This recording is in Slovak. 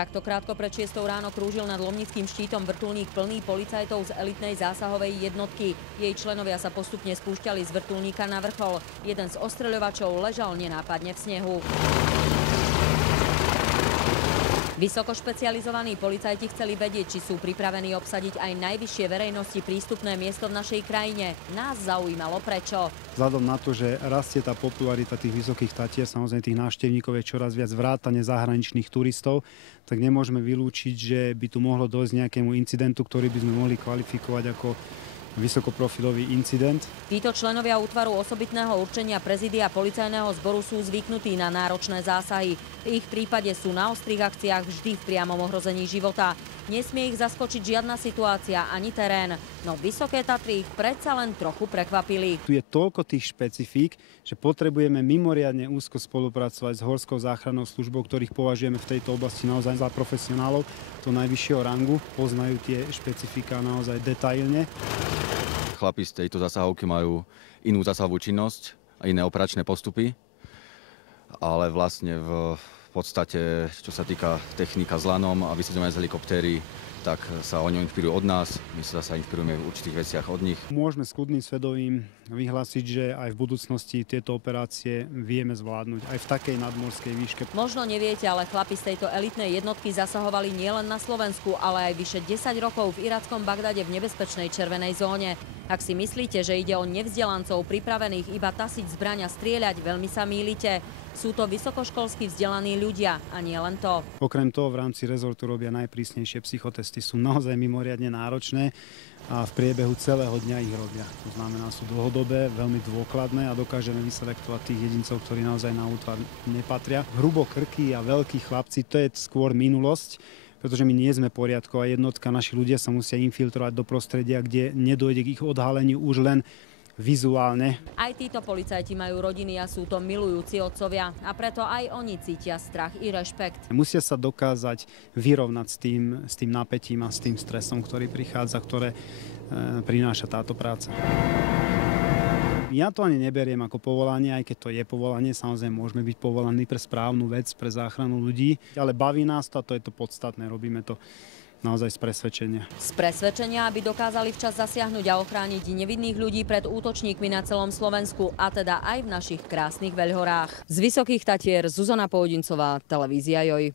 Takto krátko pred 6 ráno krúžil nad Lomnickým štítom vrtuľník plný policajtov z elitnej zásahovej jednotky. Jej členovia sa postupne spúšťali z vrtuľníka na vrchol. Jeden z ostreľovačov ležal nenápadne v snehu. Vysoko špecializovaní policajti chceli vedieť, či sú pripravení obsadiť aj najvyššie verejnosti prístupné miesto v našej krajine. Nás zaujímalo prečo. Vzhľadom na to, že rastie tá popularita tých Vysokých Tatier, samozrejme tých návštevníkov je čoraz viac, vrátane zahraničných turistov, tak nemôžeme vylúčiť, že by tu mohlo dojsť nejakému incidentu, ktorý by sme mohli kvalifikovať ako vysokoprofilový incident. Títo členovia útvaru osobitného určenia prezídia policajného zboru sú zvyknutí na náročné zásahy. V ich prípade sú na ostrých akciách vždy v priamom ohrození života. Nesmie ich zaskočiť žiadna situácia ani terén, no Vysoké Tatry ich predsa len trochu prekvapili. Tu je toľko tých špecifík, že potrebujeme mimoriadne úzko spolupracovať s Horskou záchrannou službou, ktorých považujeme v tejto oblasti naozaj za profesionálov do najvyššieho rangu, poznajú tie špecifika naozaj detailne. Chlapi z tejto zásahovky majú inú zásahovú činnosť a iné operačné postupy, ale vlastne v podstate, čo sa týka technika s lanom a vysadzovania z helikoptéry, tak sa oni inšpirujú od nás, my sa zase inšpirujeme v určitých veciach od nich. Môžeme s kľudným svedomím vyhlásiť, že aj v budúcnosti tieto operácie vieme zvládnuť aj v takej nadmorskej výške. Možno neviete, ale chlapi z tejto elitnej jednotky zasahovali nielen na Slovensku, ale aj vyše 10 rokov v irackom Bagdade v nebezpečnej červenej zóne. Ak si myslíte, že ide o nevzdelancov pripravených iba tasiť zbraň a strieľať, veľmi sa mýlite. Sú to vysokoškolsky vzdelaní ľudia a nie len to. Okrem toho v rámci rezortu robia najprísnejšie psychotesty, sú naozaj mimoriadne náročné a v priebehu celého dňa ich robia. To znamená, sú dlhodobé, veľmi dôkladné a dokážeme vyselektovať tých jedincov, ktorí naozaj na útvar nepatria. Hrubo krky a veľkí chlapci, to je skôr minulosť, pretože my nie sme poriadková jednotka, naši ľudia sa musia infiltrovať do prostredia, kde nedojde k ich odhaleniu už len vizuálne. Aj títo policajti majú rodiny a sú to milujúci otcovia a preto aj oni cítia strach i rešpekt. Musia sa dokázať vyrovnať s tým napätím a s tým stresom, ktorý prichádza, ktoré prináša táto práca. Ja to ani neberiem ako povolanie, aj keď to je povolanie, samozrejme môžeme byť povolaní pre správnu vec, pre záchranu ľudí, ale baví nás to a to je to podstatné, robíme to naozaj z presvedčenia. Z presvedčenia, aby dokázali včas zasiahnuť a ochrániť nevinných ľudí pred útočníkmi na celom Slovensku, a teda aj v našich krásnych Veľhorách. Z Vysokých Tatier Zuzana Pohodincová, televízia JOJ.